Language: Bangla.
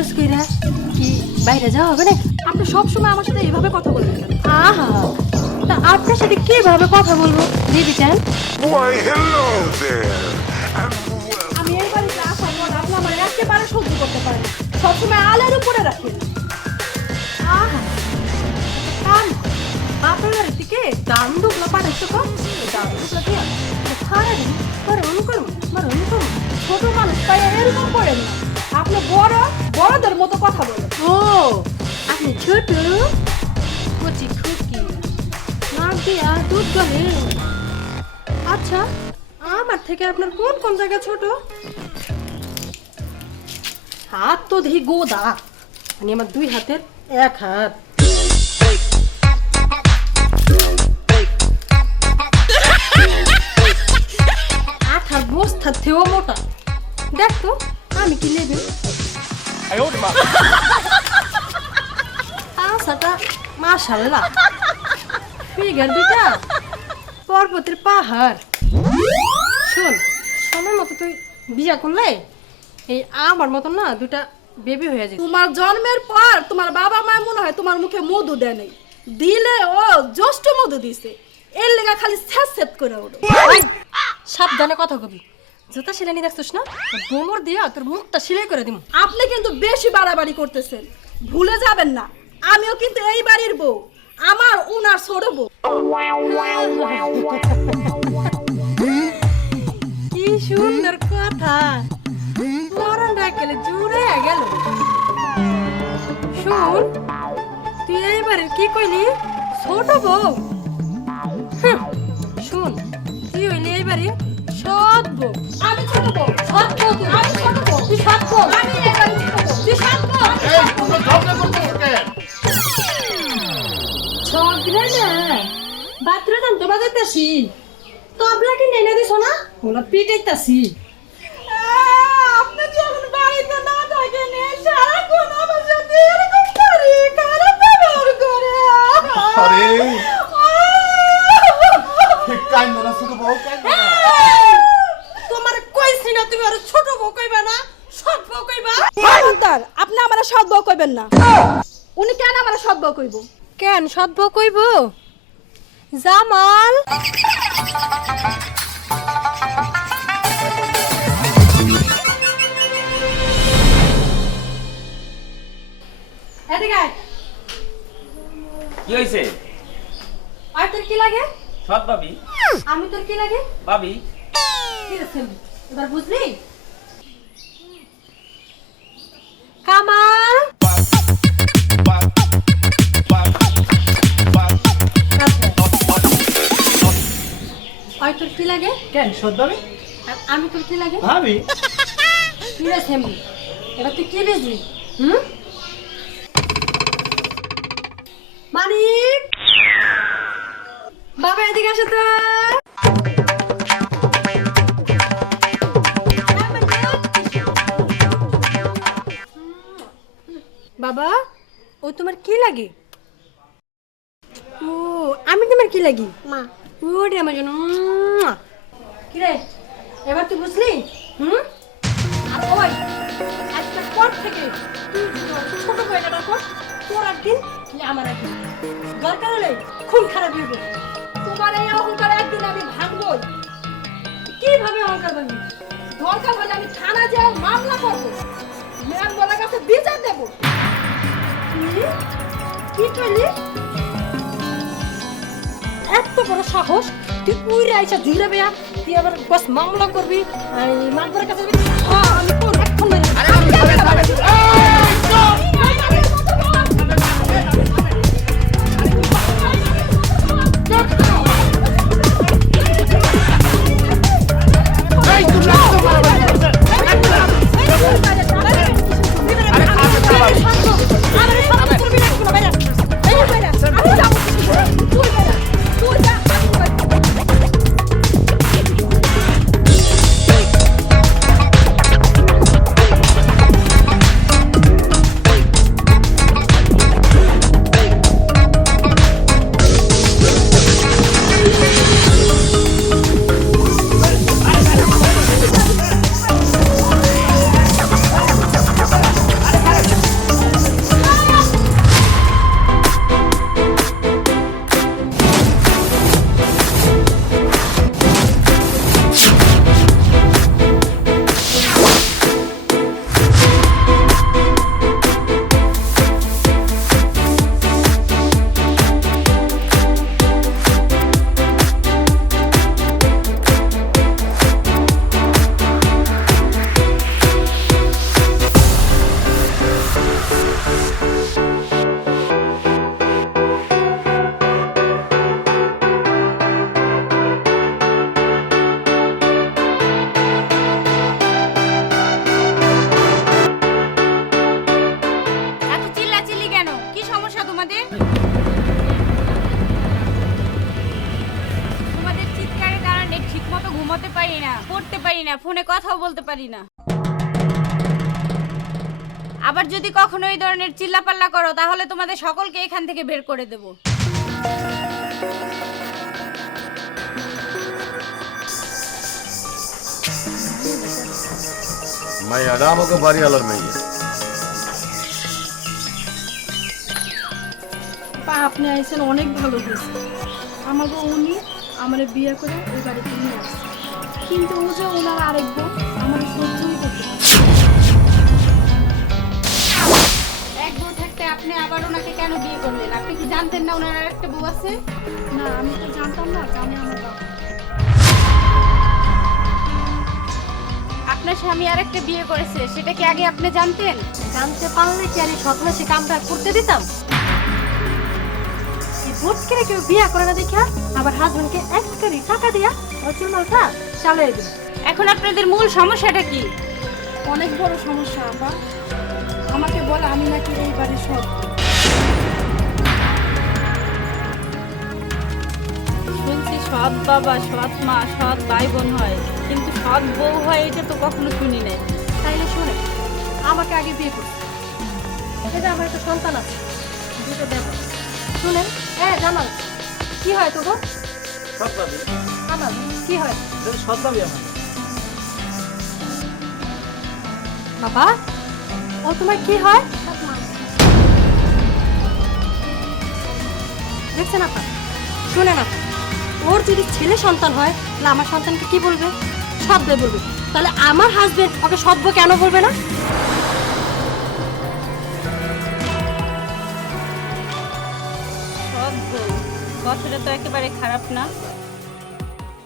করতেছ কইরা কি বাইরে যাওয়া হবে না? আপনি সবসময় আমার সাথে এইভাবে কথা বলবেন কেন? আহা, তা আপনার সাথে কিভাবে কথা বলবো দিদি চান? Why, hello there. And আমি এই বাড়িতে আসার পর আপনি আমার একেবারে সহ্য করতে পারেন না। সবসময় আলের উপরে রাখেন। আহা, কাম আপনার বাড়ি থেকে দাম দুগুলো পাঠাইছো তো? দাম দুগুলো দিয়া সারাদিন করে অনুকরণ ছোট মানুষ তাই এরকম করেন না। আপনি বড়দের মতো কথা বলেন। ও আপনি ছোট কচি খুকি নাক দিয়া দুধ গলে। আচ্ছা, আমার থেকে আপনার কোন জায়গা ছোট? হাত তো দেখি গোদা, মানে আমার 2 হাতের 1 হাত। আঠার বস্তার থেকেও মোটা। দেখ তো আমি কি নেবে? আসাটা মাশাআল্লাহ, ফিগার দুইটা পর্বতের পাহাড়। শোন, সময় মতো তুই বিয়া করলে এই আমার মতন না 2টা বেবি হয়ে যায়। তোমার জন্মের পর তোমার বাবা মা মনে হয় তোমার মুখে মধু দেয় নাই, দিলে ও জ্যৈষ্ঠ মধু দিছে। এর লেগা খালি স্যাঁত করে ওঠো। সাবধানে কথা কবি। জুতা সেলাই নি দেখছিস না? গোমর দিয়া তোর মুখটা সেলাই করে দিম। আপনি কিন্তু বেশি বাড়াবাড়ি করতেছেন। ভুলে যাবেন না, আমিও কিন্তু এই বাড়ির বউ। আমার উনার ছোট বউ। কি সুন্দর কথা, মরণ রাখলে জুড়ে গেল। শুন, তুই এইবারে কি কইলি? ছোট বউ? শুন, তুই হইলি এইবারে সৎ বউ। আমি ছোট বউ। সৎ বউ তুই। আমি ছোট বউ। তুই সৎ বউ। আমি এই বাড়ির ছোট বউ। তুই সৎ বউ। ঝগড়া না, বাত্রা জানতো বাজাইতাছি। তবলা কি নেনে দিছ না? ওলা পিটাইতাছি। আপনি যখন বাড়িতে না থাকেন, সারাক্ষণ আমার সাথে এরকম করে খারাপ ব্যবহার করে। আরে কাইন্দা না ছোট বউ, কাইন্দা না। তোমার কইছি না তুমি আর ছোট বউ কইবা না, সৎ বউ কইবা। খবরদার, আপনি আমার সৎ বউ কইবেন না। উনি কেন আমার সৎ বউ কইব? কেন সৎ বউ কইব? জামাল, এদিকে আয়। কি হয়েছে? আর তোর কি লাগে? সৎ ভাবি। আমি তোর কি লাগে? ভাবি কি রে ছেলে, এবার বুঝলি? কামাল, আর তোর কি লাগে? কেন সৎ ভাবি? আর আমি তোর কি লাগে? ভাবি কি রে ছেলে, এবার তুই কি বুঝলি? মানিক, বাবা এদিকে আসো তো। বাবা, ও তোমার কি লাগে? ও, আমি তোমার কি লাগি? মা, ওরে আমার জন্য। কি রে, এবার তুই বুঝলি? আর ওই আজকের পর থেকে তুই ছোট বইটা কর, তোর একদিন কি আমার একদিন। দরকার হলে খুব খারাপ হইবে। তোমার এই অহংকার একদিন আমি ভাঙবই। কিভাবে অহংকার ভাঙবি? দরকার হলে আমি থানা যেয়ে মামলা করবো, মেয়র বলার কাছে বিচার দেবো। কি করলি? এত বড় সাহস, তুই উইরে আইসা জুইরা বেয়া, তুই আবার বাস মামলা করবি, মাতবরের কাছে যাবি। আমি কোন এখন কথাও বলতে পারি না। আবার যদি কখনো এই ধরনের চিল্লাপাল্লা করো তাহলে তোমাদের সকলকে এখান থেকে বের করে দেব। মাইয়াটা আমাকে বাড়ি আলার মাইয়া। আপনি আইছেন অনেক ভালো হয়েছে। আমাকে উনি আমার বিয়ে করে ওই বাড়িতে নিয়ে আসছে, কিন্তু ও যে ওনার আরেক বউ আমার সহ্যই করতে পারে। এক বউ থাকতে আপনি আবার ওনাকে কেন বিয়ে করলেন? আপনি কি জানতেন না ওনার আরেকটা বউ আছে? না, আমি তো জানতাম না, জানি আমার বাবা। আপনার স্বামী আরেকটা বিয়ে করেছে, সেটা কি আগে আপনি জানতেন? জানতে পারলে কি আমি সকালে সে কামটা করতে দিতাম? ভোট করে কেউ বিয়ে করে না দেখা আবার হাজবেন্ডকে এক কোটি টাকা দিয়া অচুমালটা চালিয়ে দিন। এখন আপনাদের মূল সমস্যাটা কি? অনেক বড় সমস্যা আপা। আমাকে বলে আমি নাকি এই বাড়ির সব। শুনছি সৎ বাবা, সৎ মা, সৎ ভাই বোন হয়, কিন্তু সৎ বউ হয় এটা তো কখনো শুনি নাই। তাইলে শুনে আমাকে আগে বিয়ে করতে, এটা আমার একটা সন্তান আছে, দুটো দেব। শুনেন, হ্যাঁ জামাল, কি হয় তোর? আমার কি হয়? বাবা, ও তোমার কি হয়? দেখছেন আপা, শুনে না, ওর যদি ছেলে সন্তান হয় তাহলে আমার সন্তানকে কি বলবে? সৎ বউ বলবে। তাহলে আমার হাজবেন্ড ওকে সৎ বউ কেন বলবে না? সৎ বউ কথাটা তো একেবারে খারাপ না।